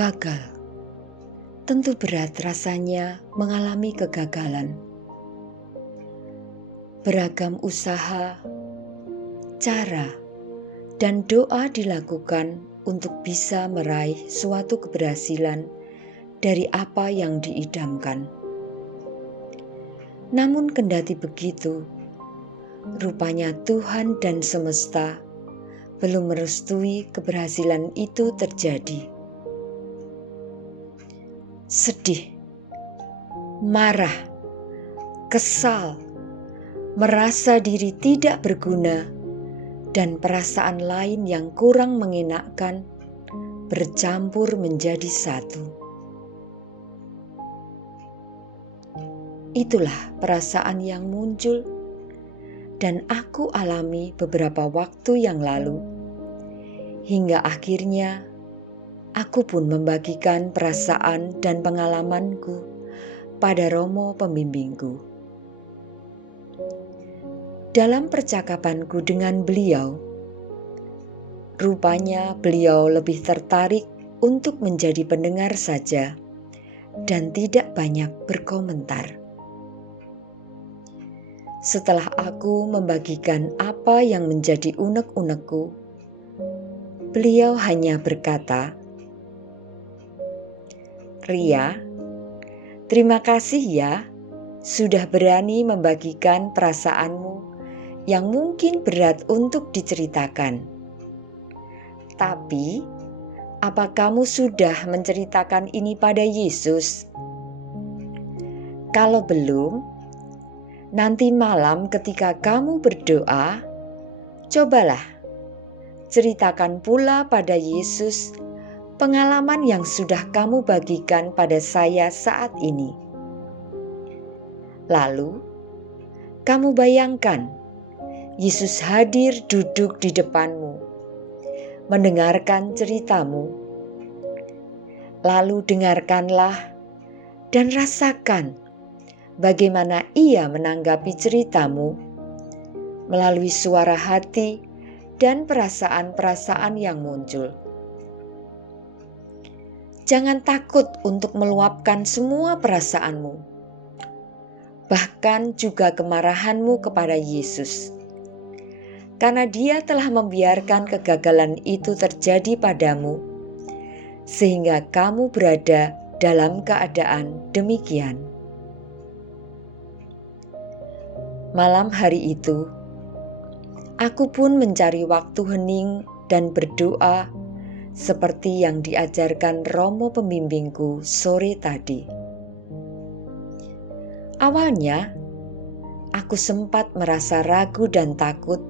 Gagal. Tentu berat rasanya mengalami kegagalan. Beragam usaha, cara, dan doa dilakukan untuk bisa meraih suatu keberhasilan dari apa yang diidamkan. Namun kendati begitu, rupanya Tuhan dan semesta belum merestui keberhasilan itu terjadi. Sedih, marah, kesal, merasa diri tidak berguna, dan perasaan lain yang kurang mengenakkan bercampur menjadi satu. Itulah perasaan yang muncul dan aku alami beberapa waktu yang lalu, hingga akhirnya aku pun membagikan perasaan dan pengalamanku pada Romo pembimbingku. Dalam percakapanku dengan beliau, rupanya beliau lebih tertarik untuk menjadi pendengar saja dan tidak banyak berkomentar. Setelah aku membagikan apa yang menjadi unek-unekku, beliau hanya berkata, "Ria, terima kasih ya sudah berani membagikan perasaanmu yang mungkin berat untuk diceritakan. Tapi, apa kamu sudah menceritakan ini pada Yesus? Kalau belum, nanti malam ketika kamu berdoa, cobalah ceritakan pula pada Yesus pengalaman yang sudah kamu bagikan pada saya saat ini. Lalu, kamu bayangkan Yesus hadir duduk di depanmu, mendengarkan ceritamu. Lalu dengarkanlah dan rasakan bagaimana Ia menanggapi ceritamu melalui suara hati dan perasaan-perasaan yang muncul. Jangan takut untuk meluapkan semua perasaanmu, bahkan juga kemarahanmu kepada Yesus, karena Dia telah membiarkan kegagalan itu terjadi padamu, sehingga kamu berada dalam keadaan demikian. Malam hari itu, aku pun mencari waktu hening dan berdoa seperti yang diajarkan Romo pembimbingku sore tadi. Awalnya, aku sempat merasa ragu dan takut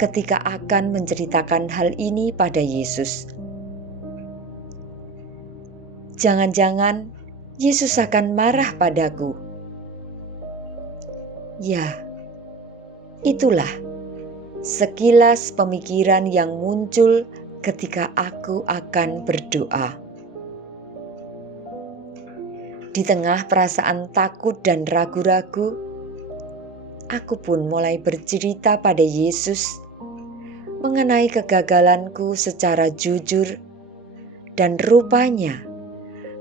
ketika akan menceritakan hal ini pada Yesus. Jangan-jangan Yesus akan marah padaku. Ya, itulah sekilas pemikiran yang muncul ketika aku akan berdoa. Di tengah perasaan takut dan ragu-ragu, aku pun mulai bercerita pada Yesus mengenai kegagalanku secara jujur, dan rupanya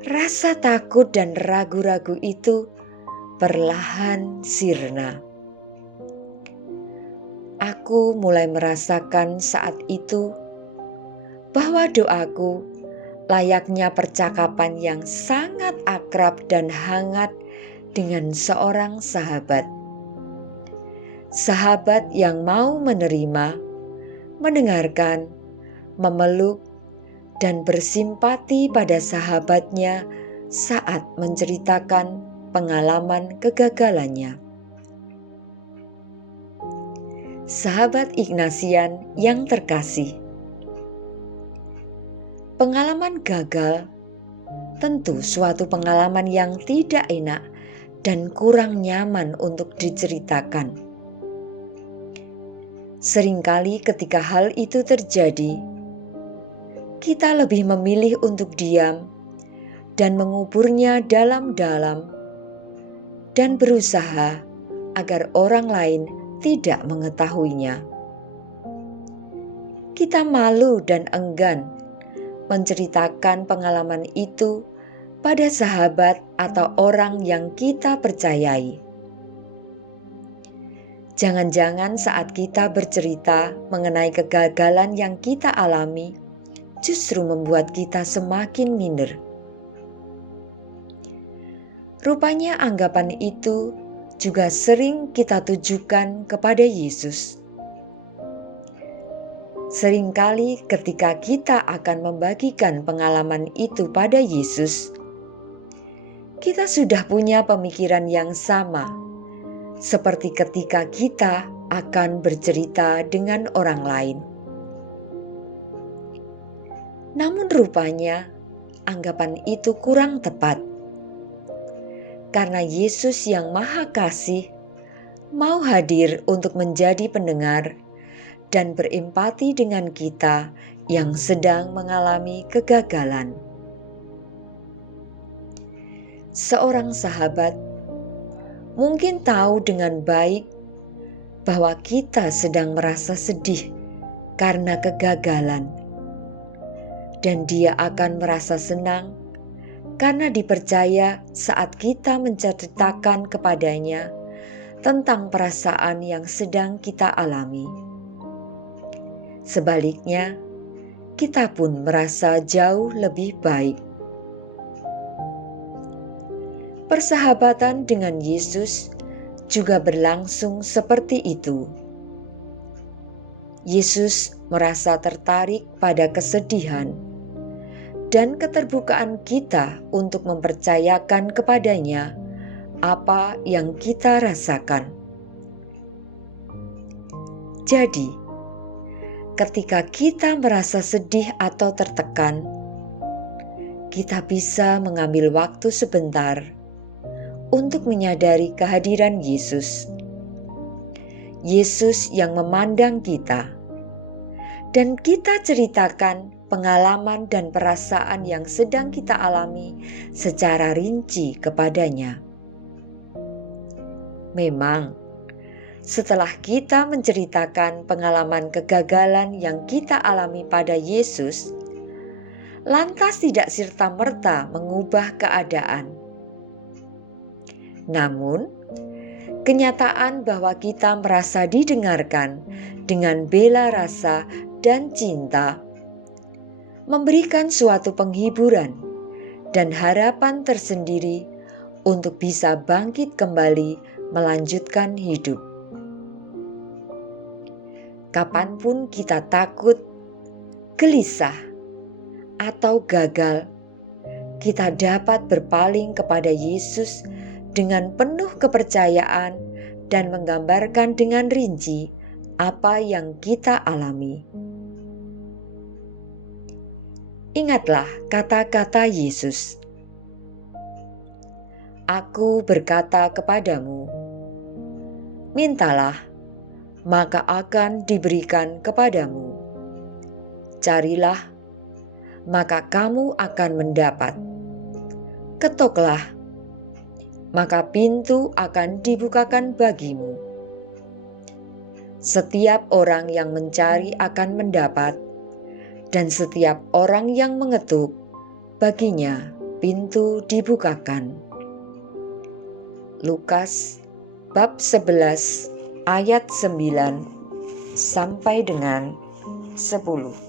rasa takut dan ragu-ragu itu perlahan sirna. Aku mulai merasakan saat itu bahwa doaku layaknya percakapan yang sangat akrab dan hangat dengan seorang sahabat. Sahabat yang mau menerima, mendengarkan, memeluk, dan bersimpati pada sahabatnya saat menceritakan pengalaman kegagalannya. Sahabat Ignatian yang terkasih, pengalaman gagal tentu suatu pengalaman yang tidak enak dan kurang nyaman untuk diceritakan. Seringkali ketika hal itu terjadi, kita lebih memilih untuk diam dan menguburnya dalam-dalam dan berusaha agar orang lain tidak mengetahuinya. Kita malu dan enggan menceritakan pengalaman itu pada sahabat atau orang yang kita percayai. Jangan-jangan saat kita bercerita mengenai kegagalan yang kita alami, justru membuat kita semakin minder. Rupanya anggapan itu juga sering kita tujukan kepada Yesus. Seringkali ketika kita akan membagikan pengalaman itu pada Yesus, kita sudah punya pemikiran yang sama, seperti ketika kita akan bercerita dengan orang lain. Namun rupanya anggapan itu kurang tepat. Karena Yesus yang Maha Kasih mau hadir untuk menjadi pendengar dan berempati dengan kita yang sedang mengalami kegagalan. Seorang sahabat mungkin tahu dengan baik bahwa kita sedang merasa sedih karena kegagalan, dan dia akan merasa senang karena dipercaya saat kita menceritakan kepadanya tentang perasaan yang sedang kita alami. Sebaliknya, kita pun merasa jauh lebih baik. Persahabatan dengan Yesus juga berlangsung seperti itu. Yesus merasa tertarik pada kesedihan dan keterbukaan kita untuk mempercayakan kepadanya apa yang kita rasakan. Jadi, ketika kita merasa sedih atau tertekan, kita bisa mengambil waktu sebentar untuk menyadari kehadiran Yesus. Yesus yang memandang kita, dan kita ceritakan pengalaman dan perasaan yang sedang kita alami secara rinci kepadanya. Memang, setelah kita menceritakan pengalaman kegagalan yang kita alami pada Yesus, lantas tidak serta-merta mengubah keadaan. Namun, kenyataan bahwa kita merasa didengarkan dengan bela rasa dan cinta memberikan suatu penghiburan dan harapan tersendiri untuk bisa bangkit kembali melanjutkan hidup. Kapanpun kita takut, gelisah, atau gagal, kita dapat berpaling kepada Yesus dengan penuh kepercayaan dan menggambarkan dengan rinci apa yang kita alami. Ingatlah kata-kata Yesus. Aku berkata kepadamu, mintalah, maka akan diberikan kepadamu. Carilah, maka kamu akan mendapat. Ketoklah, maka pintu akan dibukakan bagimu. Setiap orang yang mencari akan mendapat, dan setiap orang yang mengetuk, baginya pintu dibukakan. Lukas bab 11 ayat 9 sampai dengan 10.